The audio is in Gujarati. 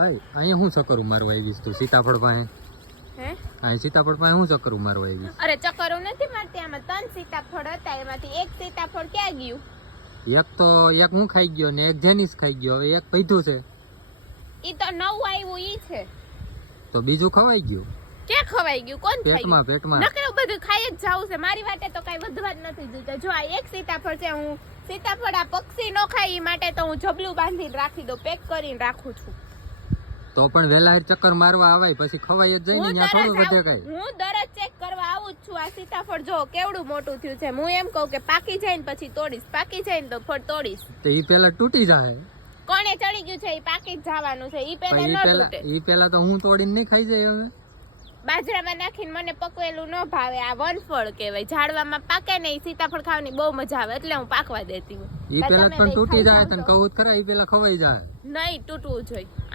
અહીંયા હું ચક્કર મારવા આવીશ તું સીતાફળ પાસે? હે અહીં સીતાફળ પાસે હું ચક્કર મારવા આવીશ? અરે ચક્કરો નથી મારતી, આમાં 3 સીતાફળ હતા, એમાંથી એક સીતાફળ ક્યાં ગયું? એક હું ખાઈ ગયો ને એક જેનિસ ખાઈ ગયો, હવે એક પૈધું છે. ઈ તો નવું આવ્યું ઈ છે. તો બીજું ખવાઈ ગયું? ક્યાં ખવાઈ ગયું? કોણ ખાઈ ગયું? પેટમાં નકરું બધું ખાઈ જ જાવું છે. મારી વાટે તો કઈ વધવા જ નથી જોઈતા. જો આ એક સીતાફળ છે, હું સીતાફળ આ પક્ષી નો ખાય ઈ માટે તો હું જબલું બાંધીને રાખી દઉં, પેક કરીને રાખું છું. તો પણ વેલા ચક્કર મારવા આવાય પછી ખવાય જ જાય ને, ત્યાં થોડું વધે કઈ. હું દરરોજ ચેક કરવા આવું જ છું. આ સીતાફળ જો કેવડું મોટું થયું છે. હું એમ કહું કે પાકી જાય ને પછી તોડીશ, પાકી જાય ને તો ફળ તોડીશ. તો ઈ પેલા તૂટી જાય. કોણે ચડી ગયું છે? ઈ પાકી જ જવાનું છે. ઈ પેલા ન તૂટે. ઈ પેલા તો હું તોડીને નહીં ખાઈ જાય. હવે બાજરામાં નાખીને મને પકવેલું ન ભાવે. આ વનફળ કહેવાય. ઝાડવામાં પાકે ને ઈ સીતાફળ ખાવાની બહુ મજા આવે, એટલે હું પાકવા દેતી હું. ઈ પેલા પણ તૂટી જાય, તને કહું જ ખરા, ઈ પેલા ખવાઈ જાય. નહીં તૂટવું જોઈએ.